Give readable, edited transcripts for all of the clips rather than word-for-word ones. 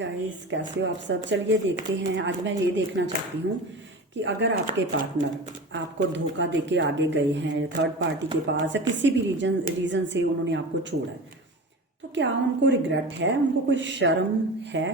Guys, कैसे हो आप सब। चलिए देखते हैं। आज मैं ये देखना चाहती हूँ कि अगर आपके पार्टनर आपको धोखा देके आगे गए हैं थर्ड पार्टी के पास या किसी भी रीजन से उन्होंने आपको छोड़ा है, तो क्या उनको रिग्रेट है, उनको कोई शर्म है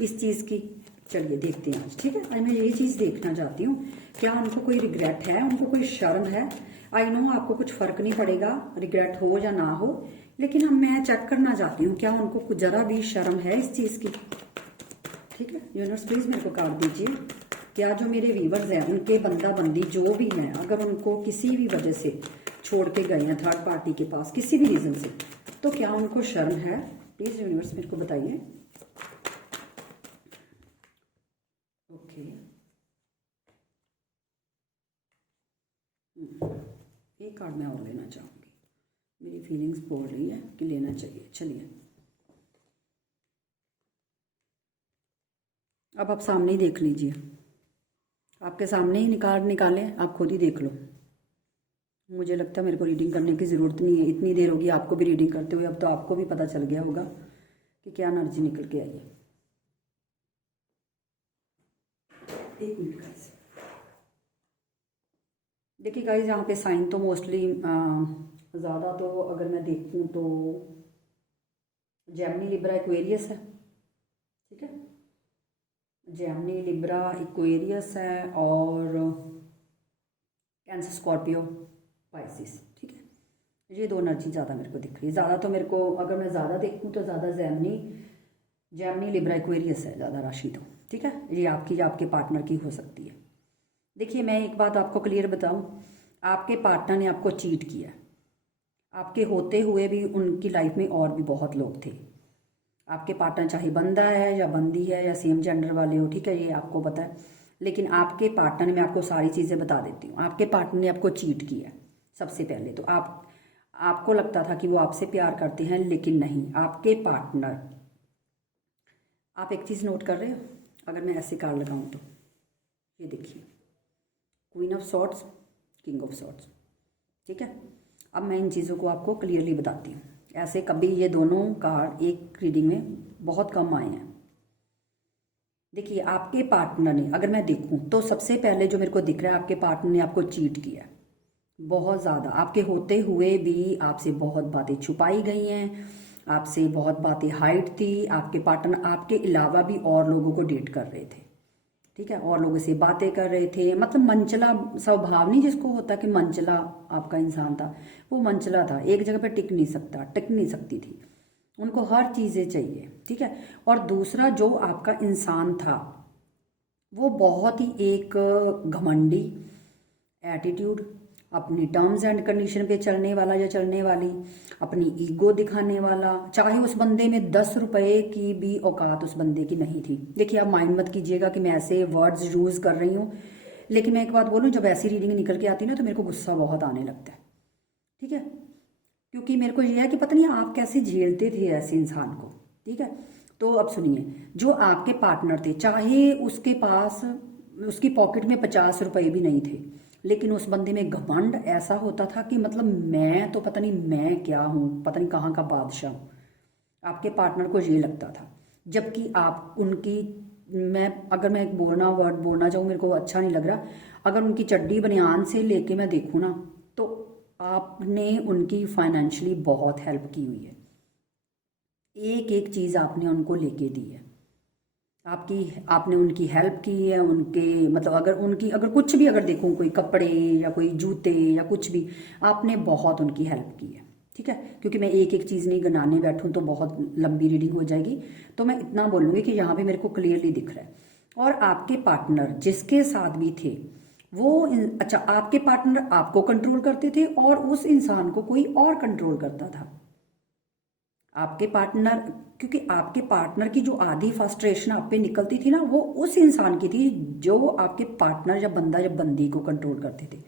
इस चीज़ की। चलिए देखते हैं आज, ठीक है। आज मैं यही चीज़ देखना चाहती हूँ, क्या उनको कोई रिग्रेट है, उनको कोई शर्म है। आई नो आपको कुछ फर्क नहीं पड़ेगा रिग्रेट हो या ना हो, लेकिन हम मैं चेक करना चाहती हूँ क्या उनको कुछ जरा भी शर्म है इस चीज़ की। ठीक है यूनिवर्स, प्लीज मेरे को कार्ड दीजिए। क्या जो मेरे व्यूवर्स हैं उनके बंदा बंदी जो भी हैं, अगर उनको किसी भी वजह से छोड़ के गए हैं थर्ड पार्टी के पास किसी भी रीजन से, तो क्या उनको शर्म है। प्लीज यूनिवर्स मेरे को बताइए। ओके, एक कार्ड मैं और लेना चाहूँगी, मेरी फीलिंग्स बोल रही है कि लेना चाहिए। चलिए अब आप सामने ही देख लीजिए, आपके सामने ही निकालें, आप खुद ही देख लो। मुझे लगता है मेरे को रीडिंग करने की ज़रूरत नहीं है, इतनी देर होगी आपको भी रीडिंग करते हुए, अब तो आपको भी पता चल गया होगा कि क्या एनर्जी निकल के आई है। एक मिनट गाइस, देखिए गाइस यहाँ पे साइन तो मोस्टली ज़्यादा तो अगर मैं देखूँ तो जेमिनी लिब्रा एक्वेरियस है, ठीक है। जेमिनी लिब्रा एक्वेरियस है और कैंसर स्कॉर्पियो पाइसिस, ठीक है। ये दो एनर्जी ज़्यादा मेरे को दिख रही है। ज़्यादा तो मेरे को अगर मैं ज़्यादा देखूँ तो ज़्यादा जेमिनी लिब्रा एक्वेरियस है ज़्यादा राशि तो, ठीक है। ये आपकी या आपके पार्टनर की हो सकती है। देखिए मैं एक बात आपको क्लियर बताऊं, आपके पार्टनर ने आपको चीट किया। आपके होते हुए भी उनकी लाइफ में और भी बहुत लोग थे। आपके पार्टनर चाहे बंदा है या बंदी है या सेम जेंडर वाले हो, ठीक है, ये आपको पता है। लेकिन आपके पार्टनर ने, मैं आपको सारी चीज़ें बता देती हूँ, आपके पार्टनर ने आपको चीट किया। सबसे पहले तो आपको लगता था कि वो आपसे प्यार करते हैं, लेकिन नहीं। आपके पार्टनर, आप एक चीज़ नोट कर रहे हो, अगर मैं ऐसे कार्ड लगाऊँ तो ये देखिए, queen of swords, king of swords, ठीक है। अब मैं इन चीज़ों को आपको क्लियरली बताती हूँ। ऐसे कभी ये दोनों कार्ड एक रीडिंग में बहुत कम आए हैं। देखिए आपके पार्टनर ने, अगर मैं देखूं तो सबसे पहले जो मेरे को दिख रहा है, आपके पार्टनर ने आपको चीट किया बहुत ज़्यादा। आपके होते हुए भी आपसे बहुत बातें छुपाई गई हैं, आपसे बहुत बातें हाइड थी। आपके पार्टनर आपके अलावा भी और लोगों को डेट कर रहे थे, ठीक है, और लोगों से बातें कर रहे थे। मतलब मनचला स्वभाव नहीं जिसको होता कि मनचला आपका इंसान था, वो मनचला था, एक जगह पे टिक नहीं सकती थी, उनको हर चीज़ें चाहिए, ठीक है। और दूसरा जो आपका इंसान था वो बहुत ही एक घमंडी एटीट्यूड, अपनी टर्म्स एंड कंडीशन पे चलने वाला या चलने वाली, अपनी ईगो दिखाने वाला। चाहे उस बंदे में 10 रुपए की भी औकात उस बंदे की नहीं थी। देखिए आप माइंड मत कीजिएगा कि मैं ऐसे वर्ड्स यूज कर रही हूँ, लेकिन मैं एक बात बोलूँ, जब ऐसी रीडिंग निकल के आती है ना तो मेरे को गुस्सा बहुत आने लगता है, ठीक है। क्योंकि मेरे को ये है कि पता नहीं आप कैसे झेलते थे ऐसे इंसान को, ठीक है। तो अब सुनिए, जो आपके पार्टनर थे, चाहे उसके पास उसकी पॉकेट में 50 रुपए भी नहीं थे, लेकिन उस बंदे में घमंड ऐसा होता था कि मतलब मैं तो पता नहीं मैं क्या हूँ, पता नहीं कहाँ का बादशाह हूँ। आपके पार्टनर को ये लगता था, जबकि आप उनकी, अगर मैं एक वर्ड बोलना चाहूँ, मेरे को अच्छा नहीं लग रहा, अगर उनकी चड्डी बनियान से लेके मैं देखूँ ना तो आपने उनकी फाइनेंशियली बहुत हेल्प की हुई है। एक एक चीज़ आपने उनको लेके दी है, आपने उनकी हेल्प की है। उनके मतलब अगर कुछ भी अगर देखूं, कोई कपड़े या कोई जूते या कुछ भी, आपने बहुत उनकी हेल्प की है, ठीक है। क्योंकि मैं एक एक चीज़ नहीं गिनाने बैठूं तो बहुत लंबी रीडिंग हो जाएगी, तो मैं इतना बोलूँगी कि यहाँ पे मेरे को क्लियरली दिख रहा है। और आपके पार्टनर जिसके साथ भी थे वो अच्छा, आपके पार्टनर आपको कंट्रोल करते थे और उस इंसान को कोई और कंट्रोल करता था। आपके पार्टनर, क्योंकि आपके पार्टनर की जो आधी फ्रस्ट्रेशन आप पे निकलती थी ना, वो उस इंसान की थी जो आपके पार्टनर या बंदा या बंदी को कंट्रोल करते थे।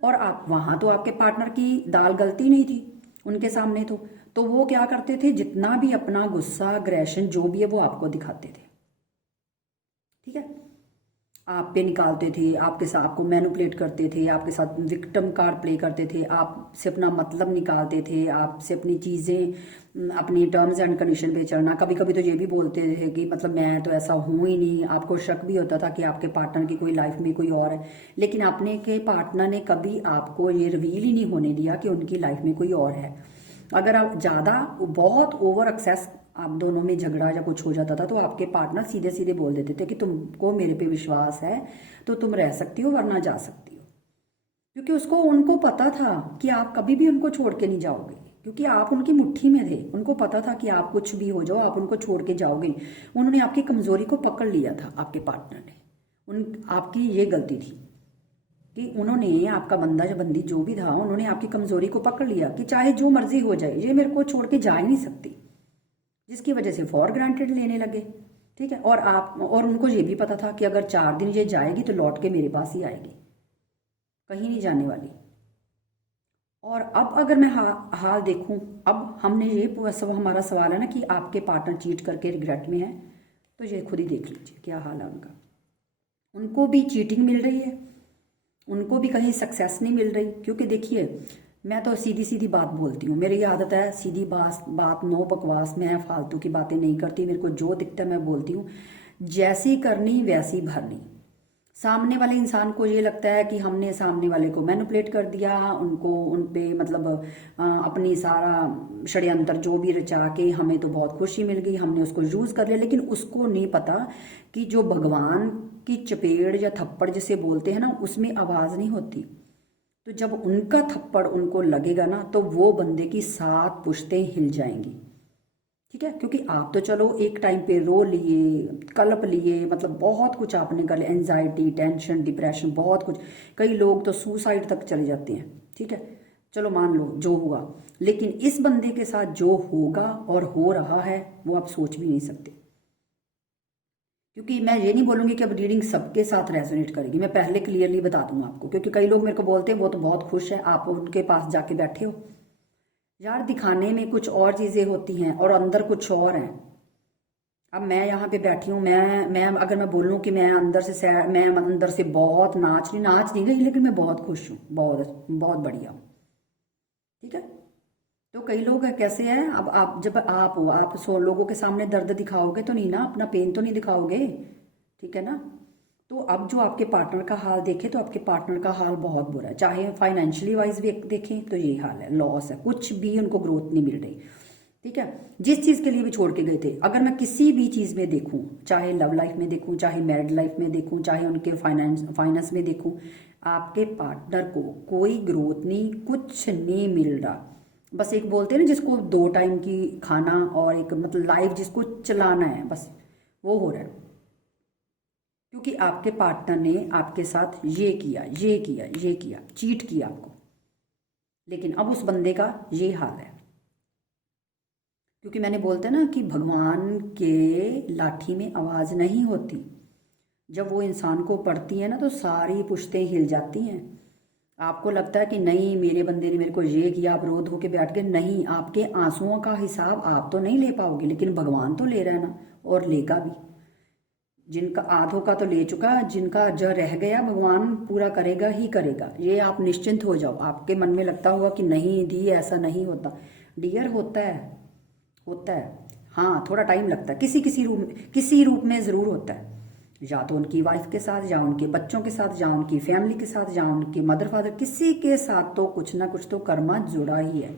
और आप वहां तो आपके पार्टनर की दाल गलती नहीं थी उनके सामने, तो वो क्या करते थे, जितना भी अपना गुस्सा अग्रेशन जो भी है वो आपको दिखाते थे, ठीक है। आप पे निकालते थे, आपके साथ आपको मैनिपुलेट करते थे, आपके साथ विक्टिम कार्ड प्ले करते थे, आपसे अपना मतलब निकालते थे, आपसे अपनी चीज़ें अपनी टर्म्स एंड कंडीशन पे चलना। कभी कभी तो ये भी बोलते थे कि मतलब मैं तो ऐसा हूँ ही नहीं। आपको शक भी होता था कि आपके पार्टनर की कोई लाइफ में कोई और है, लेकिन आपने के पार्टनर ने कभी आपको ये रिवील ही नहीं होने दिया कि उनकी लाइफ में कोई और है। अगर आप ज़्यादा बहुत ओवर एक्सेस आप दोनों में झगड़ा या कुछ हो जाता था तो आपके पार्टनर सीधे सीधे बोल देते थे कि तुमको मेरे पे विश्वास है तो तुम रह सकती हो वरना जा सकती हो, क्योंकि उसको उनको पता था कि आप कभी भी उनको छोड़ के नहीं जाओगे, क्योंकि आप उनकी मुट्ठी में थे। उनको पता था कि आप कुछ भी हो जाओ आप उनको छोड़ के जाओगे नहीं। उन्होंने आपकी कमजोरी को पकड़ लिया था, आपके पार्टनर ने। उन आपकी ये गलती थी कि उन्होंने आपका बंदा या बंदी जो भी था उन्होंने आपकी कमजोरी को पकड़ लिया कि चाहे जो मर्जी हो जाए ये मेरे को छोड़ के जा ही नहीं सकती, जिसकी वजह से फॉर ग्रांटेड लेने लगे। ठीक है, और उनको ये भी पता था कि अगर 4 दिन ये जाएगी तो लौट के मेरे पास ही आएगी, कहीं नहीं जाने वाली। और अब अगर मैं हाल देखूं, अब हमने ये सब हमारा सवाल है ना कि आपके पार्टनर चीट करके रिग्रेट में है, तो ये खुद ही देख लीजिए क्या हाल है उनका। उनको भी चीटिंग मिल रही है, उनको भी कहीं सक्सेस नहीं मिल रही। क्योंकि देखिए मैं तो सीधी सीधी बात बोलती हूँ, मेरी आदत है सीधी बात नो बकवास, मैं फालतू की बातें नहीं करती, मेरे को जो दिखता है मैं बोलती हूँ। जैसी करनी वैसी भरनी। सामने वाले इंसान को ये लगता है कि हमने सामने वाले को मैनिपुलेट कर दिया, उनको उन पे मतलब अपनी सारा षड्यंत्र जो भी रचा के हमें तो बहुत खुशी मिल गई, हमने उसको यूज कर लिया। लेकिन उसको नहीं पता कि जो भगवान की चपेड़ या थप्पड़ जिसे बोलते हैं ना उसमें आवाज नहीं होती। तो जब उनका थप्पड़ उनको लगेगा ना तो वो बंदे की 7 पुश्तें हिल जाएंगी। ठीक है, क्योंकि आप तो चलो एक टाइम पे रो लिए, कलप लिए, मतलब बहुत कुछ आपने कर लिया, एंजाइटी, टेंशन, डिप्रेशन, बहुत कुछ। कई लोग तो सुसाइड तक चले जाते हैं। ठीक है, चलो मान लो जो हुआ, लेकिन इस बंदे के साथ जो होगा और हो रहा है वो आप सोच भी नहीं सकते। क्योंकि मैं ये नहीं बोलूंगी कि अब रीडिंग सबके साथ रेजोनेट करेगी, मैं पहले क्लियरली बता दूंगा आपको। क्योंकि कई लोग मेरे को बोलते हैं वो तो बहुत खुश है, आप उनके पास जाके बैठे हो। यार दिखाने में कुछ और चीजें होती हैं और अंदर कुछ और है। अब मैं यहाँ पे बैठी हूँ, मैं अगर मैं बोलूँ कि मैं अंदर से बहुत नाच नहीं गई, लेकिन मैं बहुत खुश हूँ, बहुत बहुत बढ़िया हूँ। ठीक है, तो कई लोग कैसे हैं, अब आप जब आप हो, आप 100 लोगों के सामने दर्द दिखाओगे तो नहीं ना, अपना पेन तो नहीं दिखाओगे। ठीक है ना। तो अब जो आपके पार्टनर का हाल देखें तो आपके पार्टनर का हाल बहुत बुरा है, चाहे फाइनेंशियली वाइज भी देखें तो ये हाल है, लॉस है, कुछ भी उनको ग्रोथ नहीं मिल रही। ठीक है, जिस चीज के लिए भी छोड़ के गए थे, अगर मैं किसी भी चीज में देखूं, चाहे लव लाइफ में देखूं, चाहे मैरिड लाइफ में देखूं, चाहे उनके फाइनेंस में देखूं, आपके पार्टनर को कोई ग्रोथ नहीं, कुछ नहीं मिल रहा। बस एक बोलते हैं ना जिसको 2 टाइम की खाना और एक मतलब लाइफ जिसको चलाना है, बस वो हो रहा है। क्योंकि आपके पार्टनर ने आपके साथ ये किया, ये किया, ये किया, चीट किया आपको। लेकिन अब उस बंदे का ये हाल है। क्योंकि मैंने बोलते ना कि भगवान के लाठी में आवाज नहीं होती, जब वो इंसान को पड़ती है ना तो सारी पुश्तें हिल जाती हैं। आपको लगता है कि नहीं मेरे बंदे ने मेरे को ये किया, आप रोध होके बैठ गए, नहीं, आपके आंसुओं का हिसाब आप तो नहीं ले पाओगे, लेकिन भगवान तो ले रहा है ना, और लेगा भी। जिनका आधों का तो ले चुका, जिनका जो रह गया भगवान पूरा करेगा ही करेगा, ये आप निश्चिंत हो जाओ। आपके मन में लगता होगा कि नहीं दी ऐसा नहीं होता, डियर होता है, होता है। हाँ थोड़ा टाइम लगता है, किसी रूप में जरूर होता है, या तो उनकी वाइफ के साथ, या उनके बच्चों के साथ, या उनकी फैमिली के साथ, या उनके मदर फादर, किसी के साथ तो कुछ ना कुछ तो कर्मा जुड़ा ही है।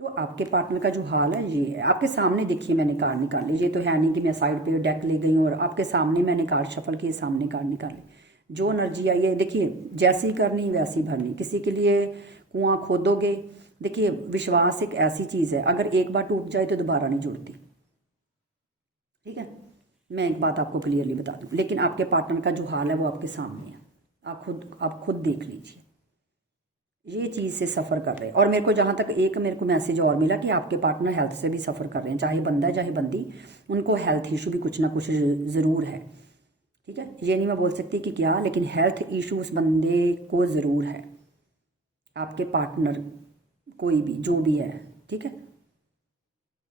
तो आपके पार्टनर का जो हाल है ये है, आपके सामने देखिए, मैंने कार्ड निकाले, ये तो है नहीं कि मैं साइड पे डेक ले गई हूँ और आपके सामने मैंने कार्ड शफल किए, सामने कार्ड निकाले। जो एनर्जी आई है देखिए, जैसी करनी वैसी भरनी। किसी के लिए कुआं खोदोगे, देखिए विश्वास एक ऐसी चीज है, अगर एक बार टूट जाए तो दोबारा नहीं जुड़ती। ठीक है, मैं एक बात आपको क्लियरली बता दूं, लेकिन आपके पार्टनर का जो हाल है वो आपके सामने है, आप खुद देख लीजिए, ये चीज से सफर कर रहे हैं। और मेरे को जहां तक मेरे को मैसेज और मिला कि आपके पार्टनर हेल्थ से भी सफर कर रहे हैं, चाहे बंदा है चाहे बंदी, उनको हेल्थ इशू भी कुछ ना कुछ जरूर है। ठीक है, ये नहीं मैं बोल सकती कि क्या, लेकिन हेल्थ इशू उस बंदे को जरूर है, आपके पार्टनर कोई भी जो भी है। ठीक है,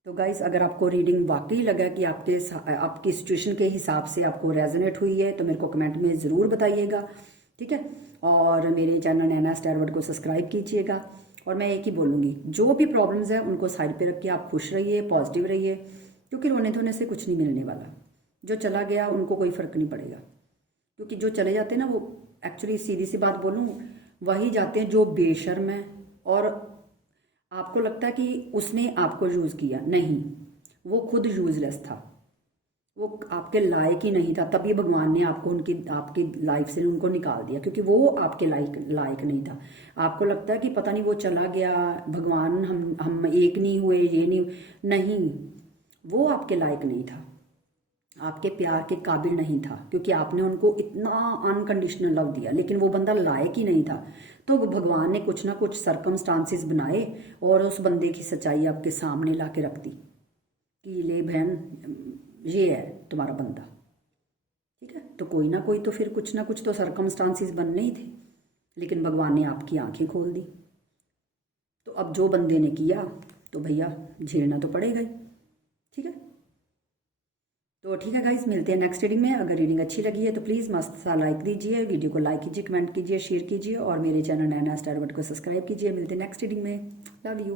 तो गाइस, अगर आपको रीडिंग वाकई लगा कि आपकी सिचुएशन के हिसाब से आपको रेजोनेट हुई है तो मेरे को कमेंट में ज़रूर बताइएगा, ठीक है। और मेरे चैनल नैना स्टारवर्ड को सब्सक्राइब कीजिएगा। और मैं एक ही बोलूँगी, जो भी प्रॉब्लम्स है उनको साइड पे रखिए, आप खुश रहिए, पॉजिटिव रहिए, क्योंकि रोने धोने से कुछ नहीं मिलने वाला। जो चला गया उनको कोई फ़र्क नहीं पड़ेगा, क्योंकि जो चले जाते हैं ना, वो एक्चुअली सीधी सी बात बोलूँ, वही जाते हैं जो बेशर्म है। और आपको लगता है कि उसने आपको यूज़ किया, नहीं, वो खुद यूजलेस था, वो आपके लायक ही नहीं था, तभी भगवान ने आपको आपकी लाइफ से उनको निकाल दिया, क्योंकि वो आपके लायक नहीं था। आपको लगता है कि पता नहीं वो चला गया, भगवान हम एक नहीं हुए, ये नहीं, वो आपके लायक नहीं था, आपके प्यार के काबिल नहीं था, क्योंकि आपने उनको इतना अनकंडीशनल लव दिया, लेकिन वो बंदा लायक ही नहीं था। तो भगवान ने कुछ ना कुछ सरकमस्टांसिस बनाए और उस बंदे की सच्चाई आपके सामने ला के रख दी कि ले बहन, ये है तुम्हारा बंदा, ठीक है। तो कोई ना कोई तो फिर कुछ ना कुछ तो सरकमस्टांसिस बनने ही थे, लेकिन भगवान ने आपकी आंखें खोल दी। तो अब जो बंदे ने किया तो भैया झेलना तो पड़ेगा ही, ठीक है। तो ठीक है गाइज, मिलते हैं नेक्स्ट रीडिंग में। अगर रीडिंग अच्छी लगी है तो प्लीज़ मस्त सा लाइक दीजिए, वीडियो को लाइक कीजिए, कमेंट कीजिए, शेयर कीजिए और मेरे चैनल नैना स्टारवर्ड को सब्सक्राइब कीजिए। मिलते हैं नेक्स्ट रीडिंग में। Love you.